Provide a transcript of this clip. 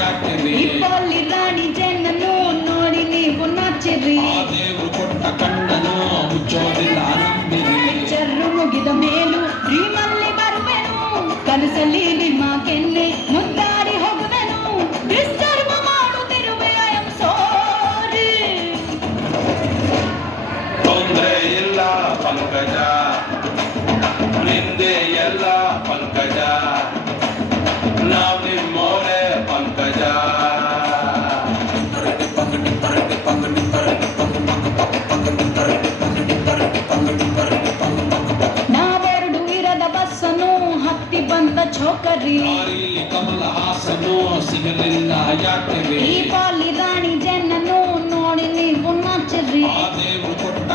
ಯಾಕೆ ಇಪ್ಪಲ್ಲಿ ರಾಣಿ ಜನ್ನನು ನೋಡಿ ನೀವು ನಾಚಿರಿ. ಆ ದೇವ್ರು ಕೊಟ್ಟ ಕಣ್ಣನು ಮುಚ್ಚೋದಿಲ್ಲ ನಂಬಿರಿ. ಪಿಕ್ಚರ್ರು ಮುಗಿದ ಮೇಲೂ ಡ್ರೀಮಲ್ಲಿ ಬರುವೆನು, ಕನಸಲ್ಲಿ ನಿಮ್ಮ ಕೆನ್ನೆ ಮುದ್ದಾಡಿ ಹೋಗುವೆನು. ಡಿಸ್ಟರ್ಬ್ ಮಾಡುತ್ತಿರುವೆ ಐ ಆಮ್ ಸಾರಿ. ತೊಂದ್ರೆ ಇಲ್ಲ ಪಂಕಜ, ನಿಂದೆ ಎಲ್ಲ ಪಂಕಜ, ನಾವ್ ನಿಮ್ಮೋರೆ ಪಂಕಜ. ನಾವೆರಡು ಇರದ ಬಸ್ಸನ್ನು ಹತ್ತಿ ಬಂದ ಛೋಕರಿ. ದಾರಿಲಿ ಕಮಲ ಹಾಸನು ಸಿಗಲಿಲ್ಲ ಯಾಕೆ ಈ ಪಾಲಿ ರಾಣಿ ಜನ್ನನು ನೋಡಿ ನೀವು ನಾಚಿರಿ. ಆ ದೇವ್ರು ಕೊಟ್ಟ